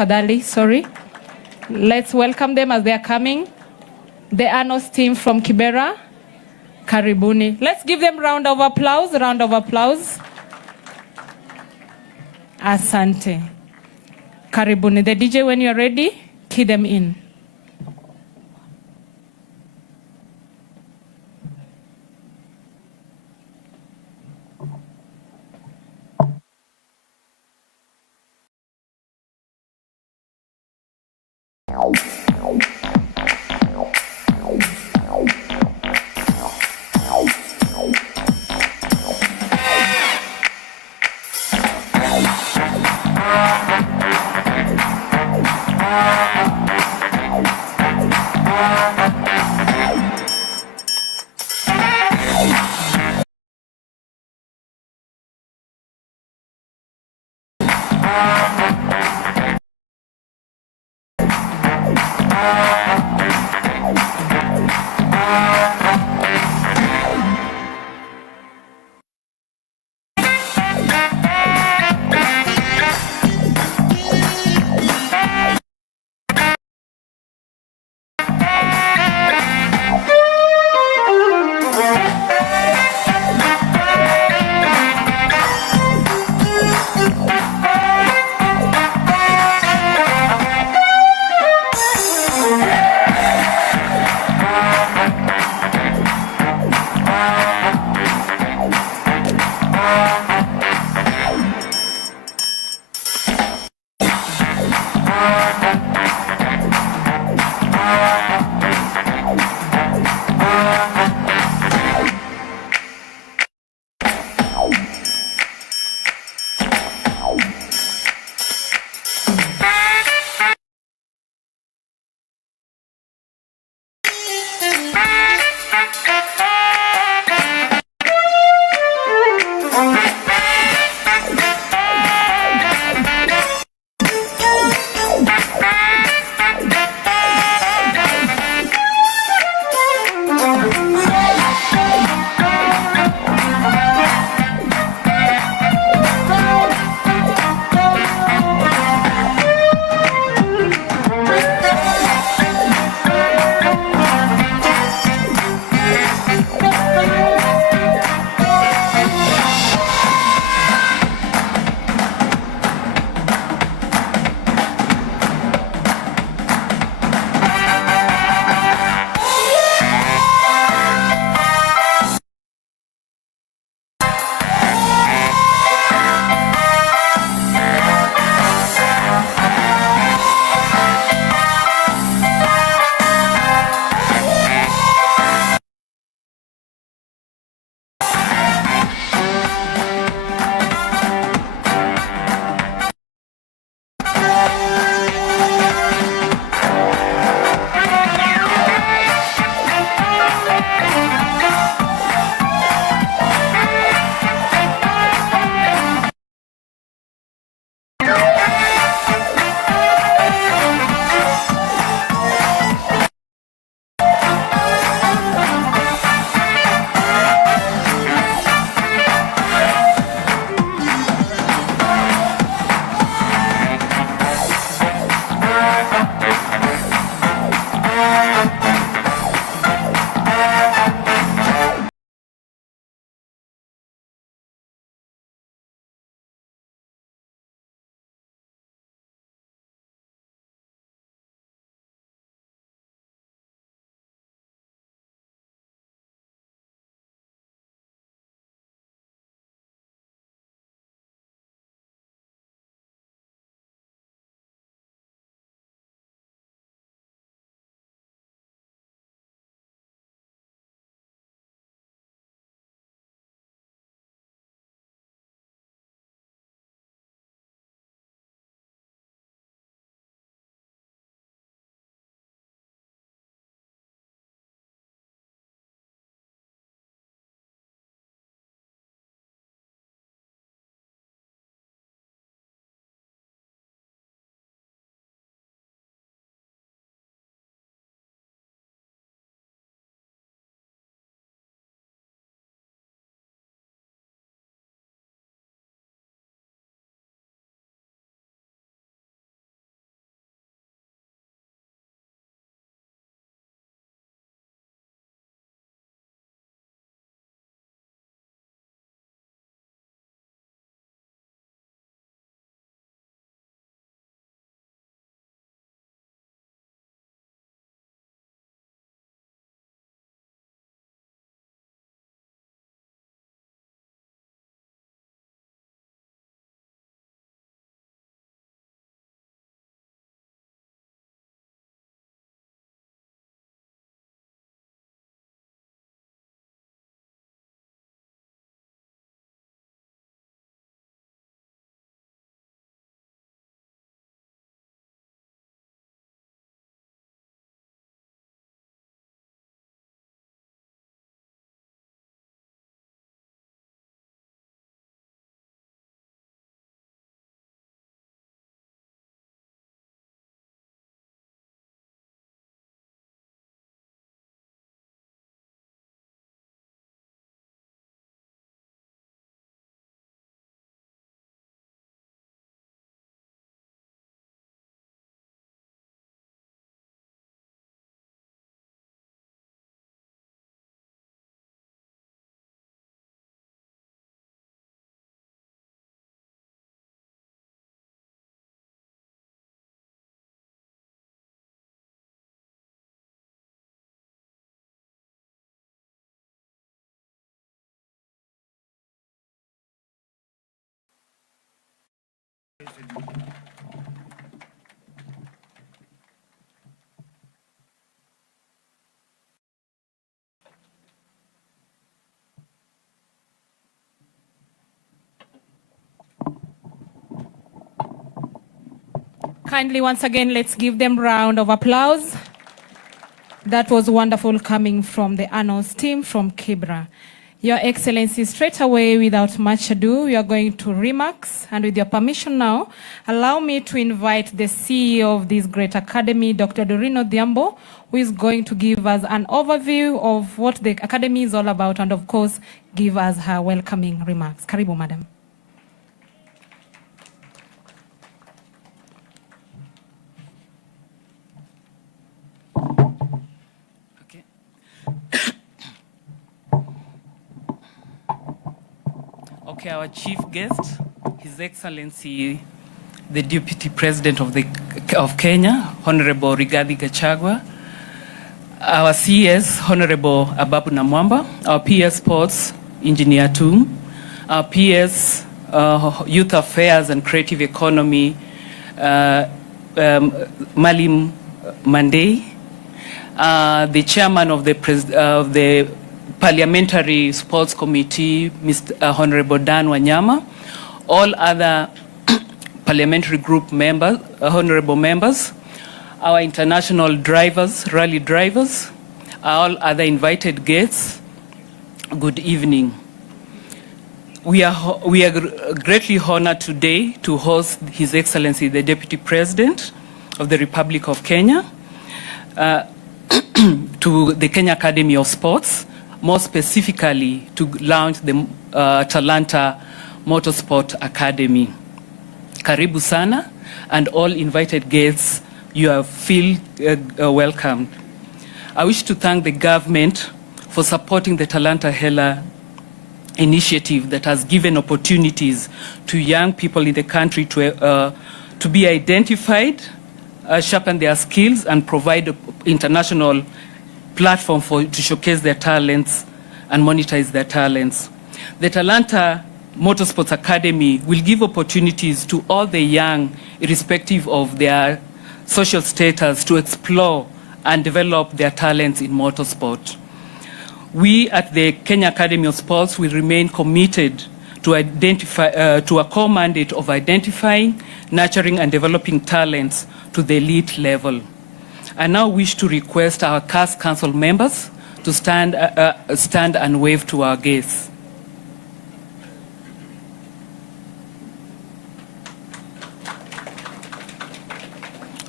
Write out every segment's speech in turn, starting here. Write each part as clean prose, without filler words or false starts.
tafadhali, sorry. Let's welcome them as they are coming. The Anos team from Kibera, karibuni. Let's give them round of applause, Asante. Karibuni. The DJ, when you're ready, key them in. Kindly, once again, let's give them a round of applause. That was wonderful coming from the Annals team from Kibra. Your Excellency, straight away, without much ado, we are going to remarks. And with your permission now, allow me to invite the CEO of this great academy, Dr. Dorino Diambo, who is going to give us an overview of what the academy is all about and, of course, give us her welcoming remarks. Karibu, madam. Okay, our chief guest, His Excellency, the Deputy President of Kenya, Honorable Rigathi Gachagua, our CS, Honorable Ababu Namwamba, our PS Sports, Engineer Tum, our PS Youth Affairs and Creative Economy, Malim Mandei, the Chairman of the Parliamentary Sports Committee, Mr. Honorable Dan Wanyama, all other parliamentary group members, honorable members, our international drivers, rally drivers, all other invited guests, good evening. We are greatly honored today to host His Excellency, the Deputy President of the Republic of Kenya, to the Kenya Academy of Sports, more specifically to launch the Talanta Motorsport Academy. Karibu sana, and all invited guests, you are feel welcomed. I wish to thank the government for supporting the Talanta Hela initiative that has given opportunities to young people in the country to be identified, sharpen their skills, and provide an international platform to showcase their talents and monetize their talents. The Talanta Motorsports Academy will give opportunities to all the young, irrespective of their social status, to explore and develop their talents in motorsport. We at the Kenya Academy of Sports will remain committed to a core mandate of identifying, nurturing, and developing talents to the elite level. I now wish to request our CAS Council members to stand and wave to our guests.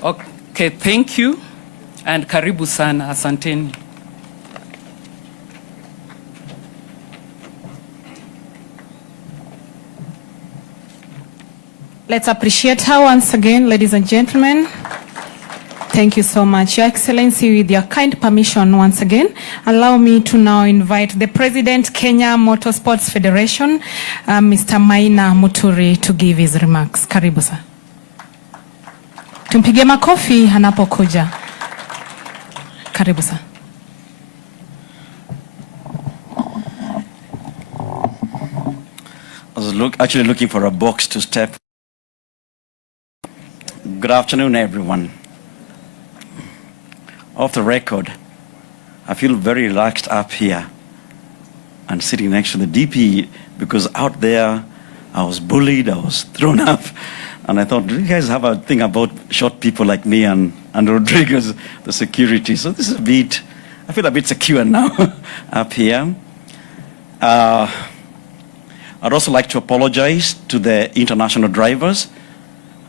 Okay, thank you, and karibu sana, asanteni. Let's appreciate her once again, ladies and gentlemen. Thank you so much, Your Excellency. With your kind permission once again, allow me to now invite the President, Kenya Motorsports Federation, Mr. Maina Muturi, to give his remarks. Karibu sir. Tumpige makofi anapokuja. Karibu sir. I was actually looking for a box to step. Good afternoon, everyone. Off the record, I feel very relaxed up here and sitting next to the DP, because out there I was bullied, I was thrown up, and I thought, do you guys have a thing about short people like me and Rodriguez, the security? So this is a bit, I feel a bit secure now up here. I'd also like to apologize to the international drivers.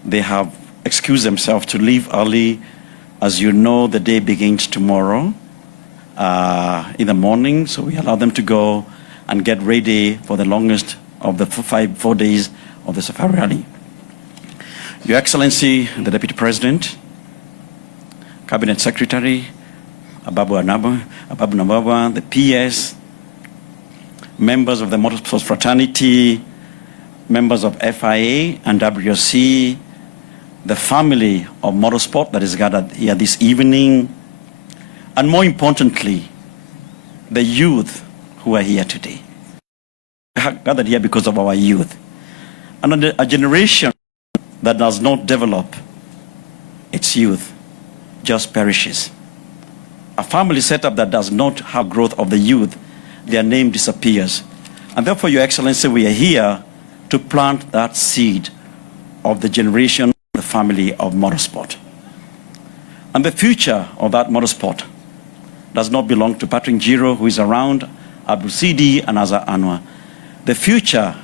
They have excused themselves to leave early. As you know, the day begins tomorrow in the morning, so we allow them to go and get ready for the longest of the 4 days of the Safari Rally. Your Excellency, the Deputy President, Cabinet Secretary, Ababu Namwamba, the PS, members of the Motorsport Fraternity, members of FIA and WRC, the family of Motorsport that is gathered here this evening, and more importantly, the youth who are here today. We are gathered here because of our youth. And a generation that does not develop its youth just perishes. A family setup that does not have growth of the youth, their name disappears. And therefore, Your Excellency, we are here to plant that seed of the generation, the family of motorsport. And the future of that motorsport does not belong to Patrick Njiro, who is around, Abdul Sidi, and Azar Anwar. The future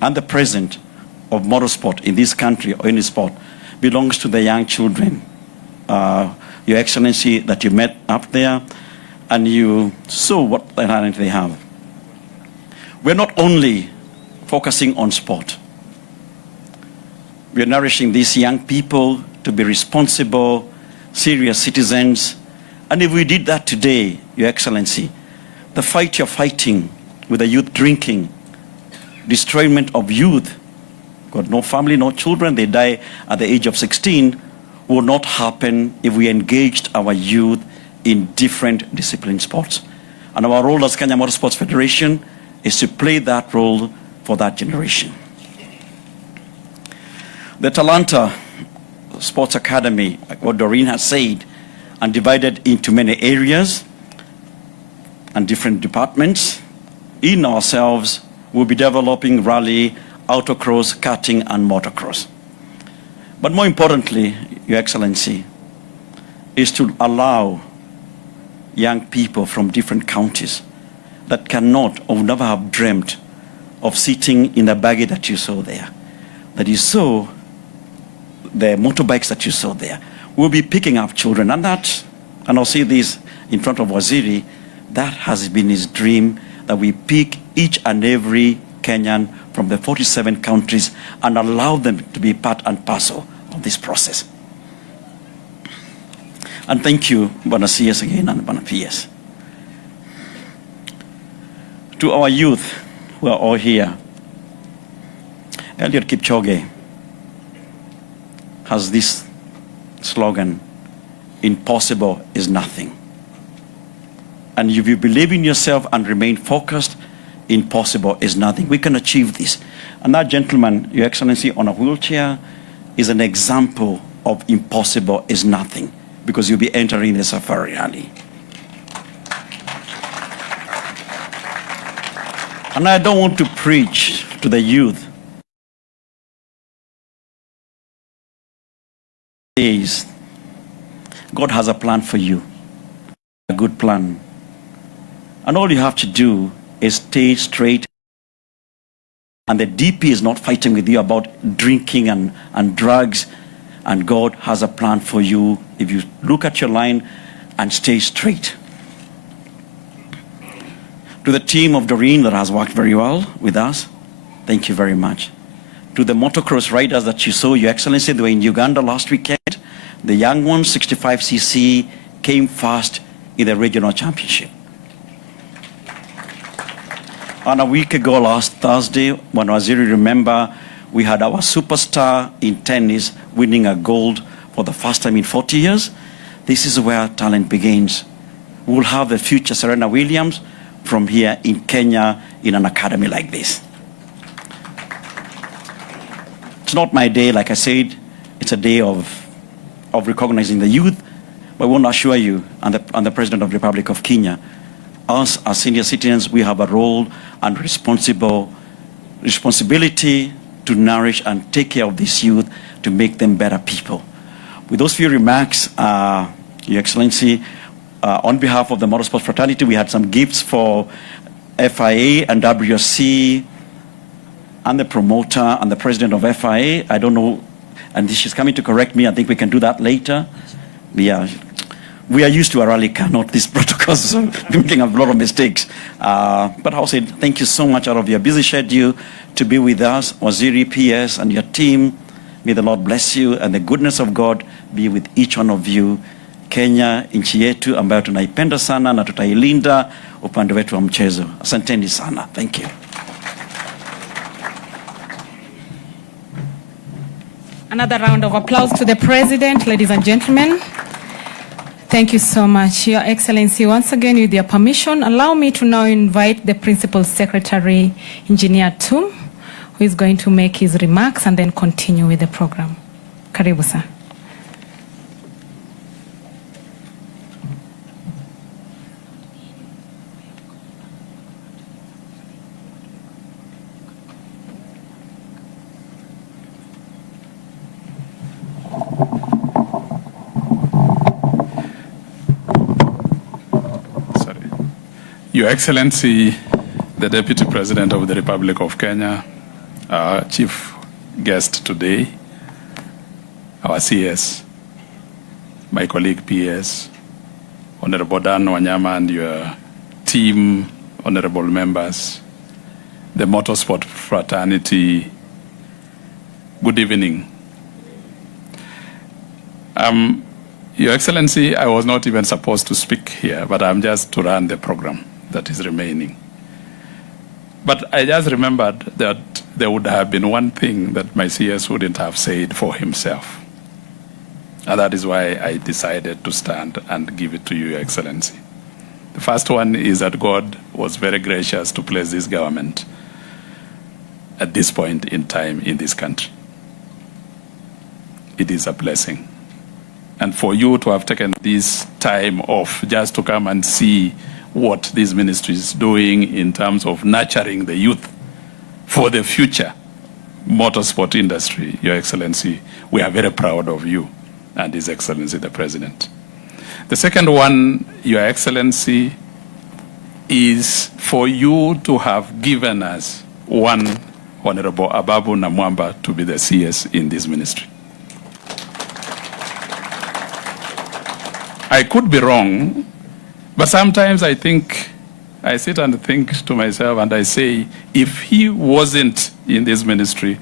and the present of motorsport in this country or in this sport belongs to the young children. Your Excellency, that you met up there and you saw what talent they have. We're not only focusing on sport. We're nourishing these young people to be responsible, serious citizens. And if we did that today, Your Excellency, the fight you're fighting with the youth drinking, destroyment of youth, got no family, no children, they die at the age of 16, will not happen if we engaged our youth in different discipline sports. And our role as Kenya Motorsports Federation is to play that role for that generation. The Talanta Sports Academy, like what Doreen has said, and divided into many areas and different departments. In ourselves, we'll be developing rally, autocross, karting, and motocross. But more importantly, Your Excellency, is to allow young people from different counties that cannot or never have dreamt of sitting in the buggy that you saw there, that you saw the motorbikes that you saw there. We'll be picking up children, and I'll say this in front of Waziri, that has been his dream, that we pick each and every Kenyan from the 47 countries and allow them to be part and parcel of this process. And thank you, Bwana CS again, and Bwana PS. To our youth who are all here, Eliud Kipchoge has this slogan, impossible is nothing. And if you believe in yourself and remain focused, impossible is nothing. We can achieve this. And that gentleman, Your Excellency, on a wheelchair is an example of impossible is nothing, because you'll be entering the safari rally. And I don't want to preach to the youth. God has a plan for you, a good plan. And all you have to do is stay straight. And the DP is not fighting with you about drinking and drugs. And God has a plan for you if you look at your line and stay straight. To the team of Doreen that has worked very well with us, thank you very much. To the motocross riders that you saw, Your Excellency, they were in Uganda last weekend. The young ones, 65cc, came first in the regional championship. And a week ago, last Thursday, when Waziri remember, we had our superstar in tennis winning a gold for the first time in 40 years. This is where talent begins. We'll have the future Serena Williams from here in Kenya in an academy like this. It's not my day, like I said, it's a day of recognizing the youth, but I want to assure you and the President of the Republic of Kenya, us as senior citizens, we have a role and responsibility to nourish and take care of this youth to make them better people. With those few remarks, Your Excellency, on behalf of the Motorsport fraternity, we had some gifts for FIA and WSC and the promoter and the president of FIA. I don't know, and she's coming to correct me. I think we can do that later. We are used to a rally car, not these protocols, so we're making a lot of mistakes. But I'll say thank you so much out of your busy schedule to be with us, Waziri, PS, and your team. May the Lord bless you and the goodness of God be with each one of you. Kenya, nchi yetu ambayo tunaipenda sana na tutailinda upande wetu wa mchezo. Asanteni sana. Thank you. Another round of applause to the President, ladies and gentlemen. Thank you so much, Your Excellency. Once again, with your permission, allow me to now invite the Principal Secretary, Engineer Tum, who is going to make his remarks and then continue with the program. Karibu sir. Your Excellency, the Deputy President of the Republic of Kenya, our chief guest today, our CS, my colleague PS, Honorable Dan Wanyama and your team, honorable members, the Motorsport fraternity, good evening. Your Excellency, I was not even supposed to speak here, but I'm just to run the program that is remaining. But I just remembered that there would have been one thing that my CS wouldn't have said for himself. And that is why I decided to stand and give it to you, Your Excellency. The first one is that God was very gracious to place this government at this point in time in this country. It is a blessing. And for you to have taken this time off just to come and see what this ministry is doing in terms of nurturing the youth for the future motorsport industry, Your Excellency, we are very proud of you and His Excellency the President. The second one, Your Excellency, is for you to have given us one Honorable Ababu Namwamba to be the CS in this ministry. I could be wrong, but sometimes I sit and think to myself and I say, if he wasn't in this ministry,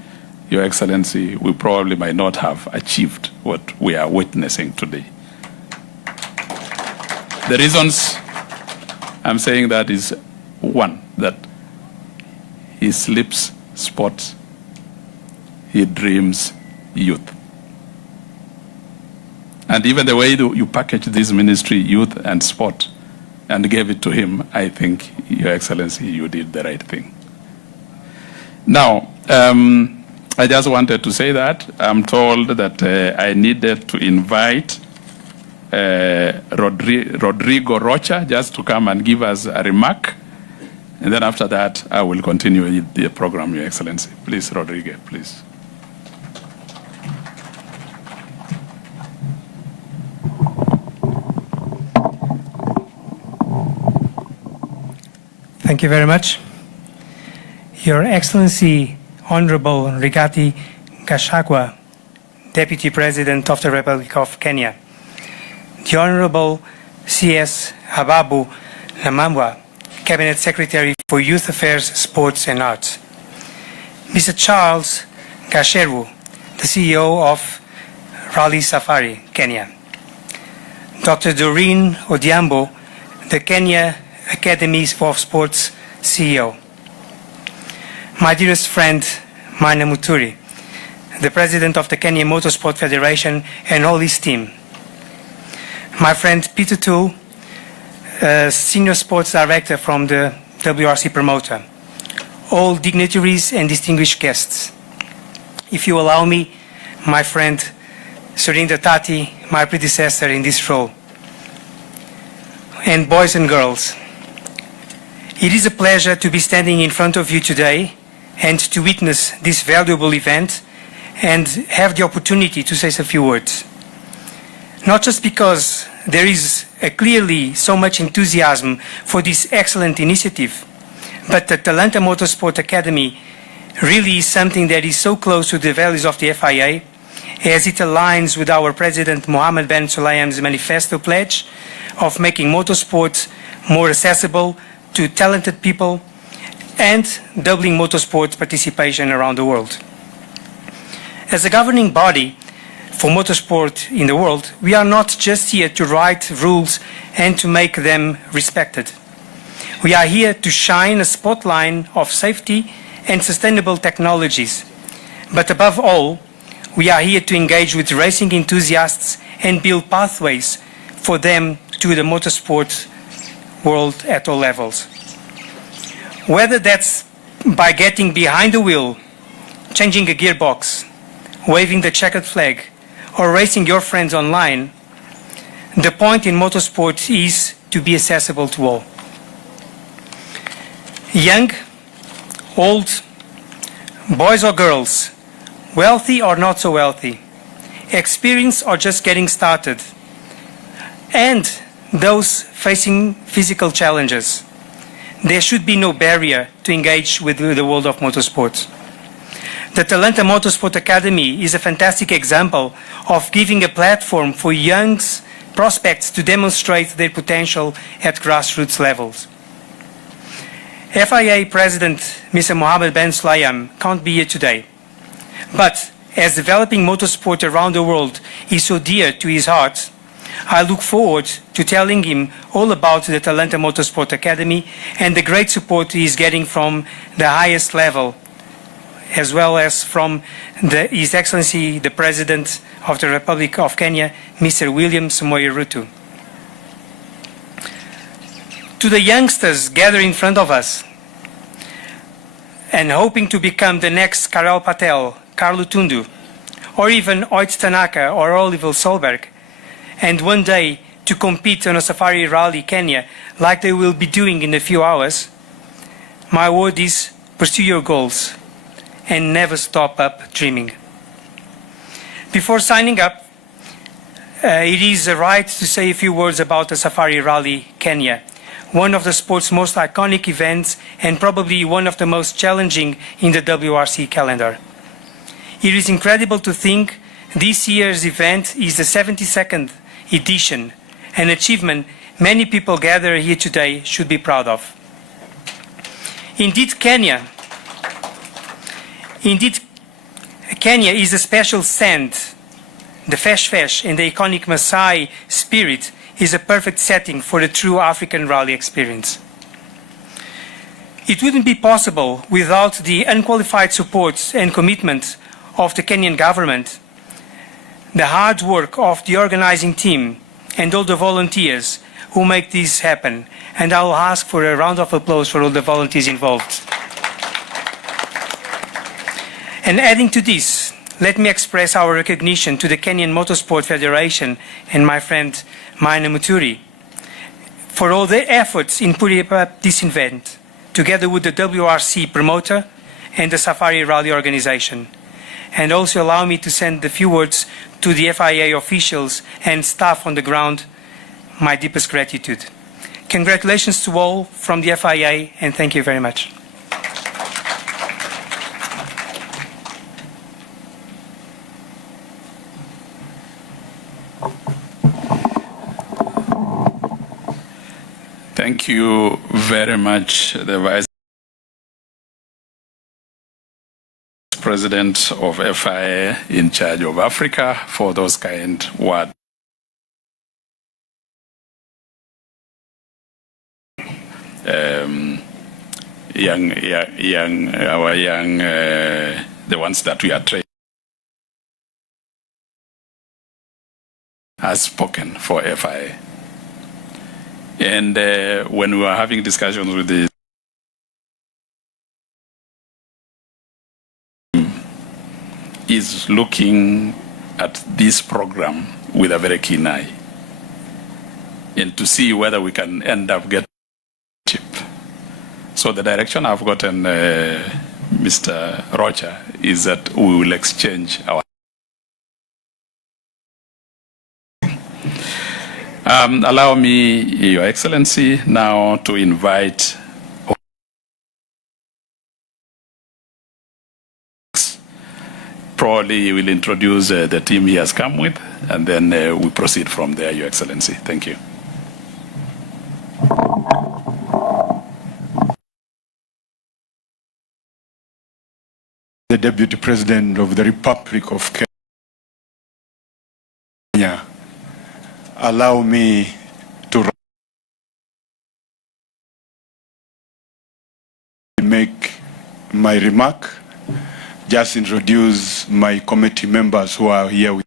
Your Excellency, we probably might not have achieved what we are witnessing today. The reasons I'm saying that is, one, that he sleeps sports, he dreams youth. And even the way you package this ministry, youth and sport, and gave it to him, I think, Your Excellency, you did the right thing. Now, I just wanted to say that I'm told that I needed to invite Rodrigo Rocha just to come and give us a remark. And then after that, I will continue with the program, Your Excellency. Please, Rodrigo, please. Thank you very much. Your Excellency, Honorable Rigathi Gachagua, Deputy President of the Republic of Kenya, the Honorable CS Ababu Namwamba, Cabinet Secretary for Youth Affairs, Sports and Arts, Mr. Charles Gasheru, the CEO of Rally Safari, Kenya, Dr. Doreen Odhiambo, the Kenya Academy of Sports CEO, my dearest friend Maina Muturi, the President of the Kenya Motorsport Federation and all his team, my friend Peter Toole, Senior Sports Director from the WRC promoter, all dignitaries and distinguished guests. If you allow me, my friend Surinder Tati, my predecessor in this role, and boys and girls, it is a pleasure to be standing in front of you today and to witness this valuable event and have the opportunity to say a few words. Not just because there is clearly so much enthusiasm for this excellent initiative, but the Talanta Motorsport Academy really is something that is so close to the values of the FIA, as it aligns with our President Mohammed bin Sulayem's manifesto pledge of making motorsport more accessible to talented people and doubling motorsport participation around the world. As a governing body for motorsport in the world, we are not just here to write rules and to make them respected. We are here to shine a spotlight of safety and sustainable technologies. But above all, we are here to engage with racing enthusiasts and build pathways for them to the motorsport world at all levels. Whether that's by getting behind the wheel changing a gearbox, waving the checkered flag, or racing your friends online, the point in motorsport is to be accessible to all. Young, old, boys or girls, wealthy or not so wealthy, experienced or just getting started, and those facing physical challenges. There should be no barrier to engage with the world of motorsport. The Talanta Motorsport Academy is a fantastic example of giving a platform for young prospects to demonstrate their potential at grassroots levels. FIA President Mr. Mohammed Ben Sulayem can't be here today, but as developing motorsport around the world is so dear to his heart, I look forward to telling him all about the Talanta Motorsport Academy and the great support he is getting from the highest level, as well as from His Excellency the President of the Republic of Kenya, Mr. William Samoei Ruto. To the youngsters gathered in front of us and hoping to become the next Karel Patel, Carlo Tundu, or even Oit Tanaka or Oliver Solberg, and one day to compete on a safari rally Kenya like they will be doing in a few hours, my word is pursue your goals and never stop up dreaming. Before signing up, it is right to say a few words about the Safari Rally Kenya, one of the sport's most iconic events and probably one of the most challenging in the WRC calendar. It is incredible to think this year's event is the 72nd edition, an achievement many people gathered here today should be proud of. Indeed, Kenya is a special scent. The Fesh and the iconic Maasai spirit is a perfect setting for a true African rally experience. It wouldn't be possible without the unqualified support and commitment of the Kenyan government, the hard work of the organizing team, and all the volunteers who make this happen. And I will ask for a round of applause for all the volunteers involved. And adding to this, let me express our recognition to the Kenyan Motorsport Federation and my friend Maina Muturi for all their efforts in putting up this event, together with the WRC promoter and the Safari Rally organization. And also allow me to send a few words to the FIA officials and staff on the ground, my deepest gratitude. Congratulations to all from the FIA, and thank you very much. Thank you very much, the Vice President of FIA in charge of Africa, for those kind words. The ones that we are training has spoken for FIA. And when we were having discussions with the is looking at this program with a very keen eye and to see whether we can end up getting cheap. So the direction I've gotten, Mr. Rocha, is that we will exchange our allow me, Your Excellency, now to invite probably he will introduce the team he has come with, and then we proceed from there, Your Excellency. Thank you. The Deputy President of the Republic of Kenya, allow me to make my remark. Just introduce my committee members who are here with.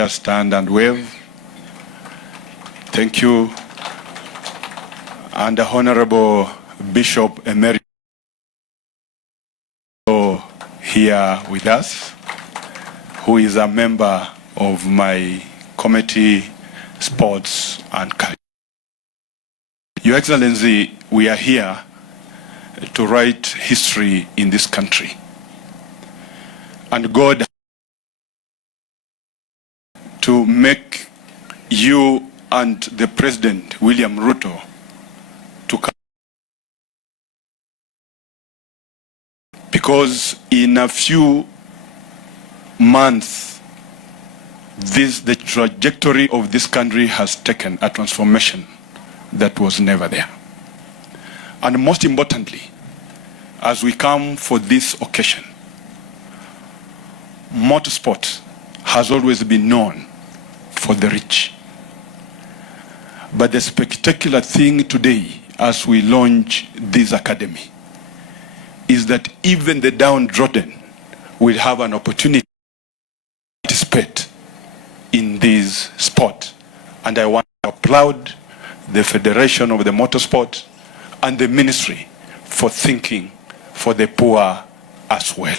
Just stand and wave. Thank you. And the Honorable Bishop Emeritus here with us, who is a member of my committee, Sports and Culture. Your Excellency, we are here to write history in this country. And God to make you and the President, William Ruto, to come. Because in a few months, the trajectory of this country has taken a transformation that was never there. And most importantly, as we come for this occasion, motorsport has always been known for the rich. But the spectacular thing today, as we launch this academy, is that even the downtrodden will have an opportunity to participate in this sport. And I want to applaud the Federation of the Motorsport and the Ministry for thinking for the poor as well.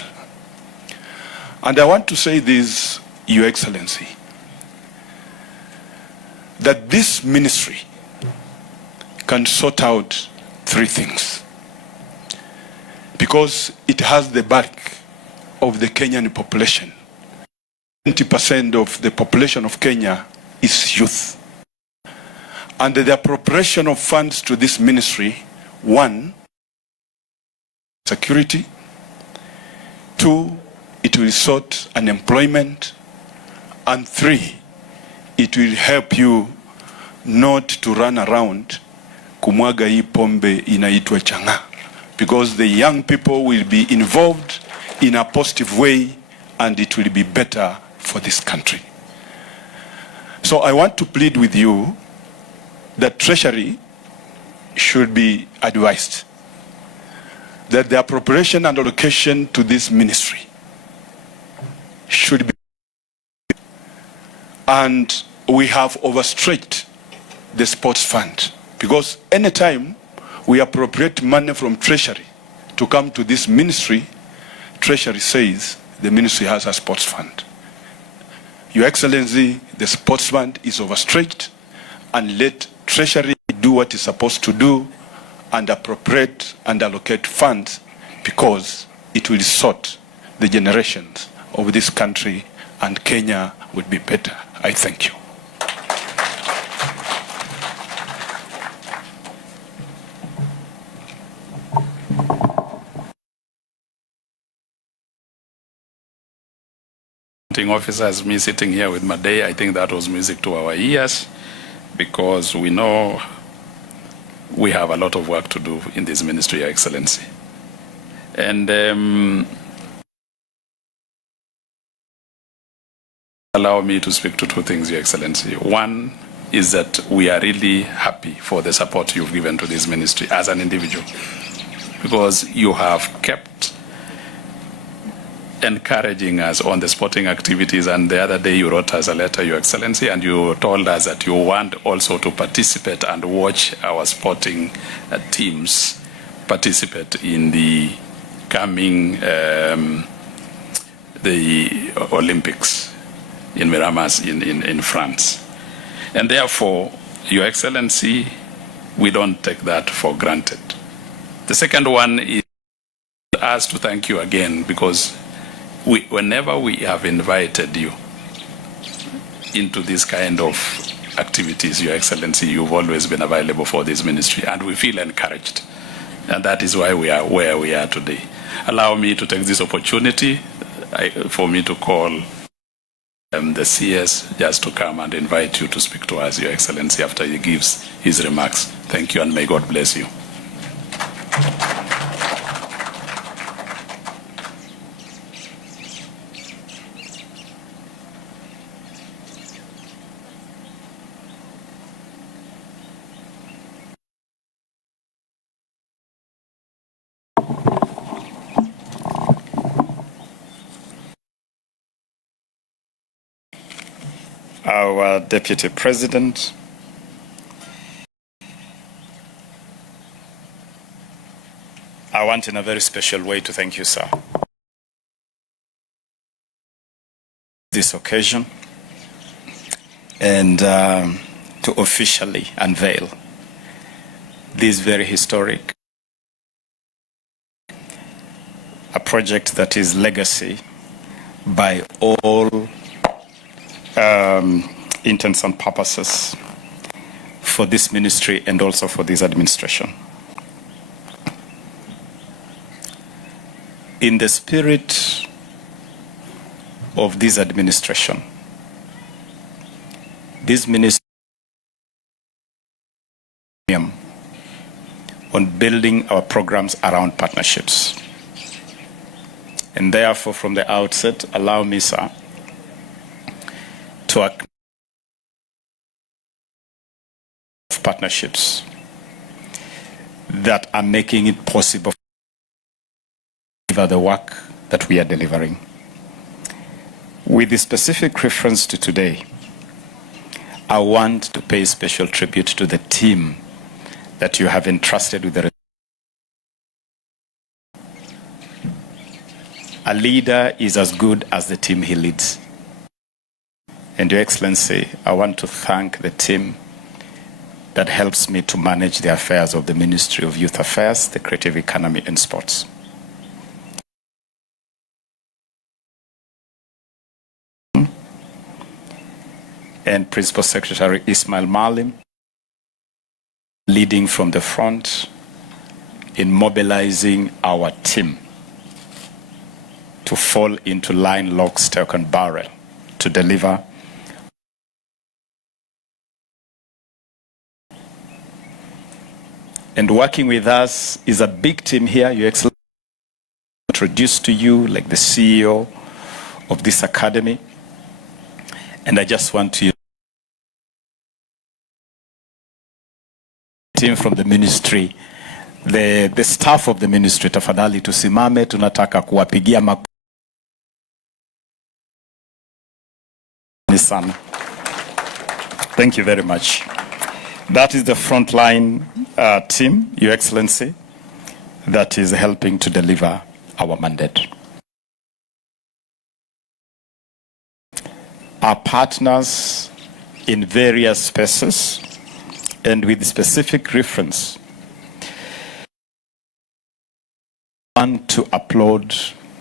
And I want to say this, Your Excellency, that this ministry can sort out three things, because it has the bulk of the Kenyan population. 20% of the population of Kenya is youth. And the appropriation of funds to this ministry, one, security; two, it will sort unemployment; and three, it will help you not to run around kumwaga hii pombe inaitwa changa, because the young people will be involved in a positive way and it will be better for this country. So I want to plead with you that Treasury should be advised that the appropriation and allocation to this ministry should be, and we have overstretched the sports fund, because anytime we appropriate money from Treasury to come to this ministry, Treasury says the ministry has a sports fund. Your Excellency, the sports fund is overstretched, and let Treasury do what it's supposed to do and appropriate and allocate funds, because it will sort the generations of this country and Kenya would be better. I thank you. Officers, me sitting here with Madei, I think that was music to our ears, because we know we have a lot of work to do in this ministry, Your Excellency. And allow me to speak to two things, Your Excellency. One is that we are really happy for the support you've given to this ministry as an individual, because you have kept encouraging us on the sporting activities. And the other day you wrote us a letter, Your Excellency, and you told us that you want also to participate and watch our sporting teams participate in the coming the Olympics in Miramas in France. And therefore, Your Excellency, we don't take that for granted. The second one is us to thank you again, because whenever we have invited you into this kind of activities, Your Excellency, you've always been available for this ministry, and we feel encouraged. And that is why we are where we are today. Allow me to take this opportunity for me to call the CS just to come and invite you to speak to us, Your Excellency, after he gives his remarks. Thank you, and may God bless you. Our Deputy President, I want in a very special way to thank you, sir. this occasion and to officially unveil this very historic a project that is legacy by all intents and purposes for this ministry and also for this administration. In the spirit of this administration, this ministry on building our programs around partnerships. And therefore, from the outset, allow me, sir, to acknowledge partnerships that are making it possible to deliver the work that we are delivering. With the specific reference to today, I want to pay special tribute to the team that you have entrusted with the. A leader is as good as the team he leads. And Your Excellency, I want to thank the team that helps me to manage the affairs of the Ministry of Youth Affairs, the Creative Economy and Sports. And Principal Secretary Ismail Malim, leading from the front in mobilizing our team to fall into line, lock, stock, and barrel to deliver and working with us is a big team here. Your Excellency, introduced to you like the CEO of this academy, and I just want to team from the ministry, the staff of the ministry, tafadhali tusimame, tunataka kuwapigia makofi sana. Thank you very much. That is the frontline team, Your Excellency, that is helping to deliver our mandate. Our partners in various spaces and with specific reference, I want to applaud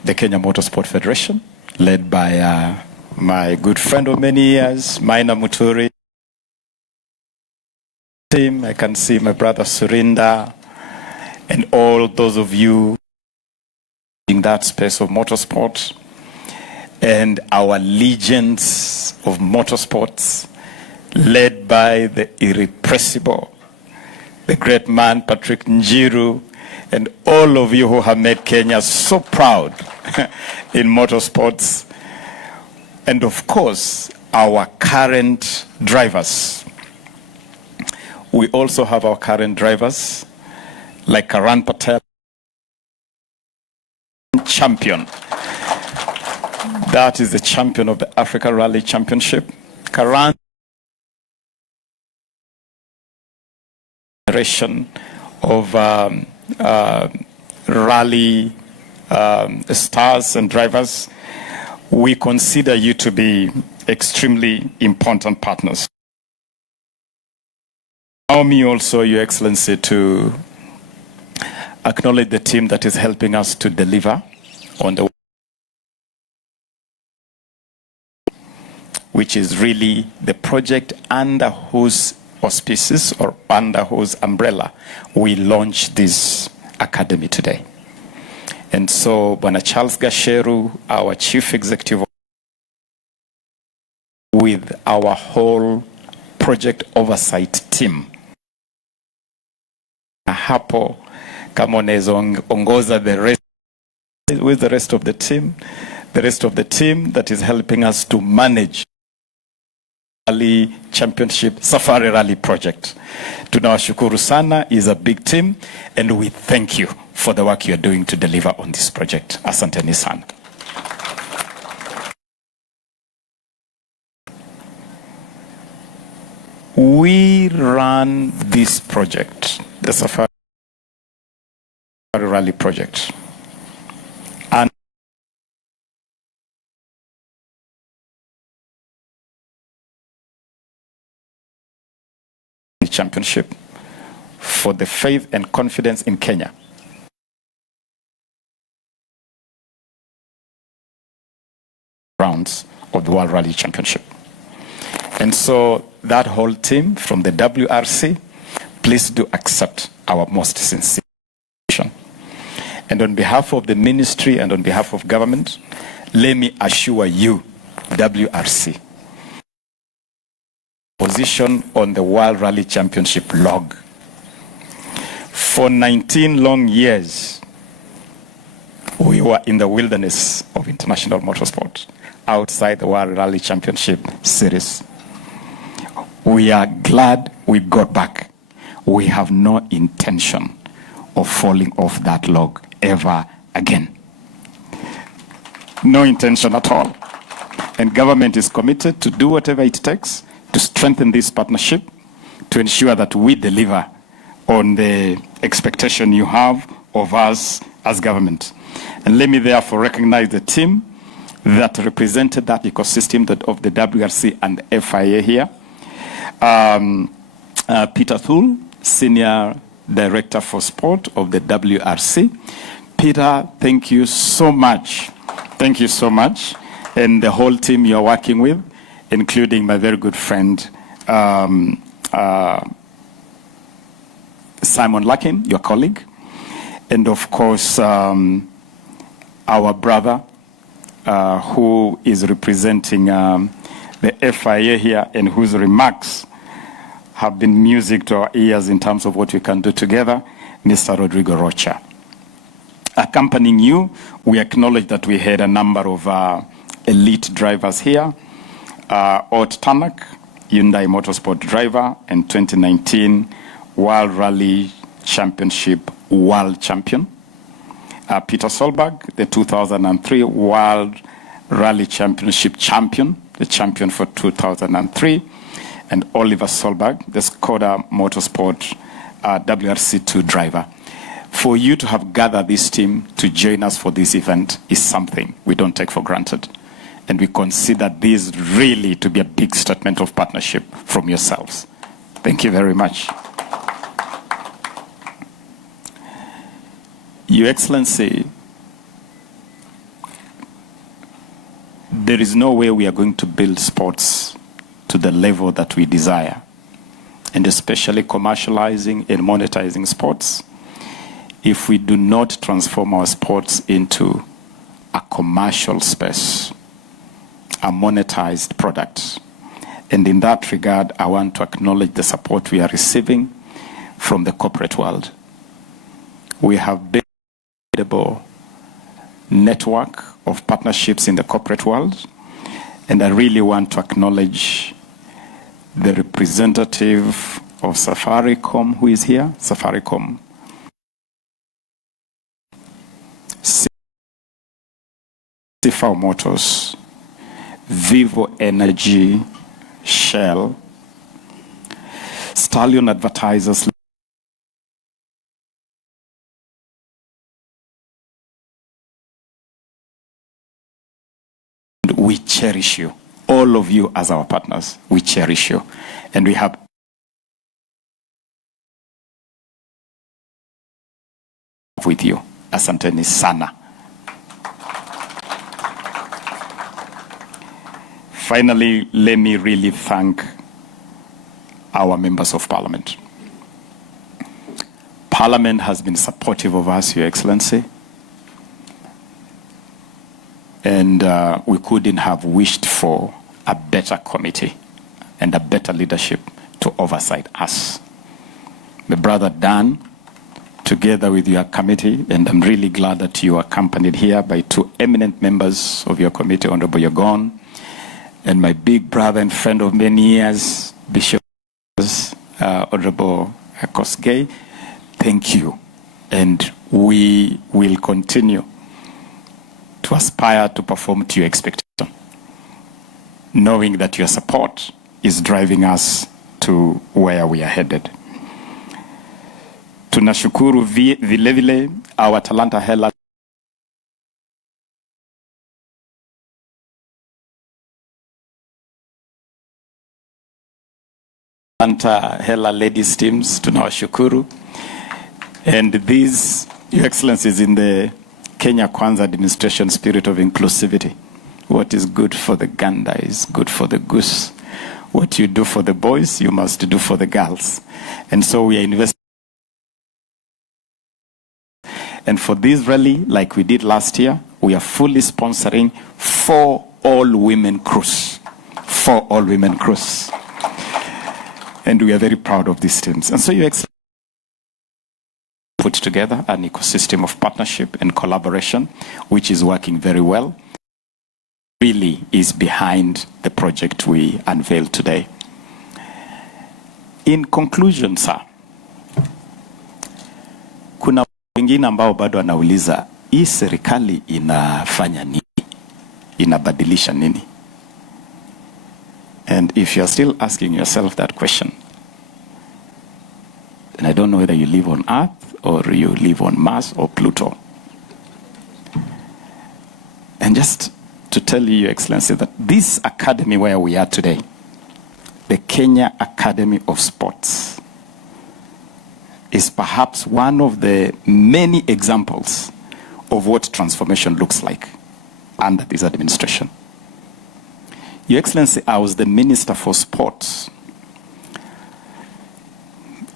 the Kenya Motorsport Federation, led by my good friend of many years, Maina Muturi. Team, I can see my brother Surinda and all those of you in that space of motorsport, and our legions of motorsports led by the irrepressible, the great man Patrick Njiru, and all of you who have made Kenya so proud in motorsports, and of course our current drivers. We also have our current drivers, like Karan Patel, champion. That is the champion of the Africa Rally Championship. Karan, generation of rally stars and drivers. We consider you to be extremely important partners. Allow me also, Your Excellency, to acknowledge the team that is helping us to deliver on the, which is really the project under whose auspices or under whose umbrella we launched this academy today. And so, Bwana Charles Gasheru, our Chief Executive, with our whole project oversight team, hapo kama unaweza ongoza the rest with the rest of the team that is helping us to manage Rally Championship Safari Rally project. Tunawashukuru sana, is a big team, and we thank you for the work you are doing to deliver on this project. Asanteni sana. We run this project, the Safari Rally project, and Championship, for the faith and confidence in Kenya. Rounds of the World Rally Championship. And so that whole team from the WRC, please do accept our most sincere appreciation. And on behalf of the ministry and on behalf of government, let me assure you, WRC, position on the World Rally Championship log. For 19 long years, we were in the wilderness of international motorsport, outside the World Rally Championship series. We are glad we got back. We have no intention of falling off that log ever again. No intention at all. And government is committed to do whatever it takes to strengthen this partnership, to ensure that we deliver on the expectation you have of us as government. And let me therefore recognize the team that represented that ecosystem of the WRC and the FIA here. Peter Thule, Senior Director for Sport of the WRC. Peter, thank you so much. Thank you so much. And the whole team you're working with, including my very good friend, Simon Larkin, your colleague. And of course, our brother, who is representing the FIA here and whose remarks have been music to our ears in terms of what we can do together, Mr. Rodrigo Rocha. Accompanying you, we acknowledge that we had a number of elite drivers here. Ot Tanak, Hyundai Motorsport driver and 2019 World Rally Championship World Champion. Peter Solberg, the 2003 World Rally Championship champion, the champion for 2003. And Oliver Solberg, the Skoda Motorsport WRC2 driver. For you to have gathered this team to join us for this event is something we don't take for granted. And we consider this really to be a big statement of partnership from yourselves. Thank you very much. Your Excellency, there is no way we are going to build sports to the level that we desire, and especially commercializing and monetizing sports, if we do not transform our sports into a commercial space, a monetized product. And in that regard, I want to acknowledge the support we are receiving from the corporate world. We have built a incredible network of partnerships in the corporate world, and I really want to acknowledge the representative of Safaricom, who is here. Safaricom. Sifau Motors, Vivo Energy, Shell, Stallion Advertisers. We cherish you. All of you as our partners, we cherish you. And we have with you. Asanteni sana. Finally, let me really thank our members of Parliament. Parliament has been supportive of us, Your Excellency. And we couldn't have wished for a better committee and a better leadership to oversight us. My brother Dan, together with your committee, and I'm really glad that you are accompanied here by two eminent members of your committee, Honorable Yagon, and my big brother and friend of many years, Bishop Honorable Kosgei. Thank you. And we will continue to aspire to perform to your expectation, knowing that your support is driving us to where we are headed. Tunashukuru vilevile our Talanta Hela Talanta Hela ladies teams, tunawashukuru. And these, Your Excellency, is in the Kenya Kwanza administration spirit of inclusivity. What is good for the gander is good for the goose. What you do for the boys, you must do for the girls. And so we are investing. And for this rally, like we did last year, we are fully sponsoring 4 all-women crews. 4 all-women crews. And we are very proud of these teams. And so you put together an ecosystem of partnership and collaboration, which is working very well. Really is behind the project we unveiled today. In conclusion, sir, kuna wengine ambao bado wanauliza hii serikali inafanya nini? Inabadilisha nini? And if you are still asking yourself that question, then I don't know whether you live on Earth or you live on Mars or Pluto. And just to tell you, Your Excellency, that this academy where we are today, the Kenya Academy of Sports, is perhaps one of the many examples of what transformation looks like under this administration. Your Excellency, I was the Minister for Sports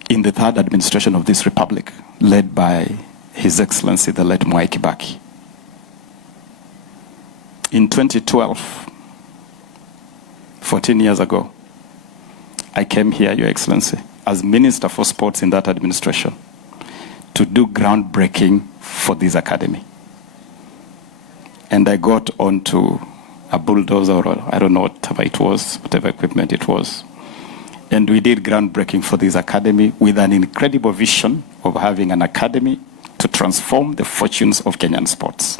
in the 3rd administration of this republic, led by His Excellency, the late Mwai Kibaki. In 2012, 14 years ago, I came here, Your Excellency, as Minister for Sports in that administration to do groundbreaking for this academy. And I got onto a bulldozer, or I don't know whatever it was, whatever equipment it was. And we did groundbreaking for this academy with an incredible vision of having an academy to transform the fortunes of Kenyan sports.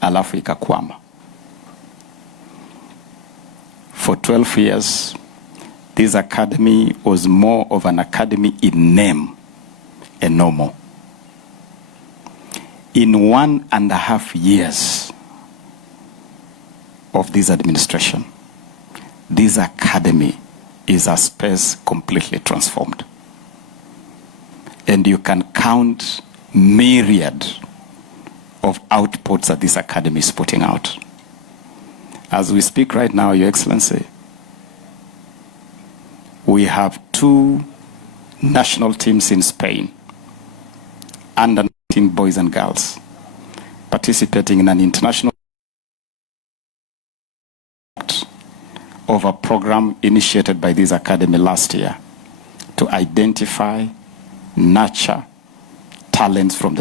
Alafu ikakwama. For 12 years, this academy was more of an academy in name and no more. In 1.5 years of this administration, this academy is a space completely transformed. And you can count myriad of outputs that this academy is putting out. As we speak right now, Your Excellency, we have 2 national teams in Spain, under 19 boys and girls, participating in an international of a program initiated by this academy last year to identify, nurture talents from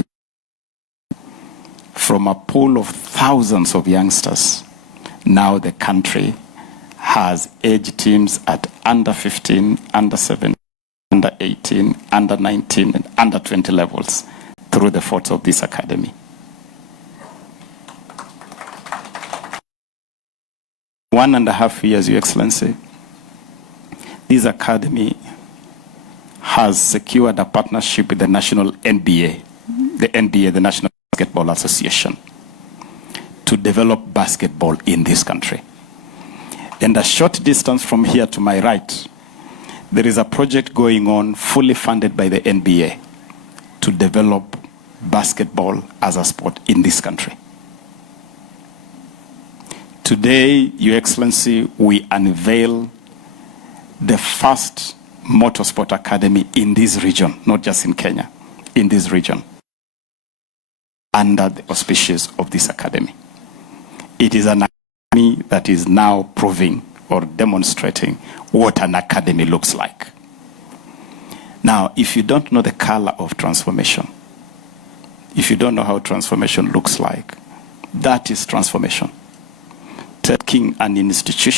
a pool of thousands of youngsters. Now the country has age teams at under 15, under 17, under 18, under 19, and under 20 levels through the efforts of this academy. 1.5 years, Your Excellency, this academy has secured a partnership with the national NBA, the National Basketball Association, to develop basketball in this country. And a short distance from here to my right, there is a project going on fully funded by the NBA to develop basketball as a sport in this country. Today, Your Excellency, we unveil the first Motorsport Academy in this region, not just in Kenya, in this region, under the auspices of this academy. It is an academy that is now proving or demonstrating what an academy looks like. Now, if you don't know the color of transformation, if you don't know how transformation looks like, that is transformation. Taking an institution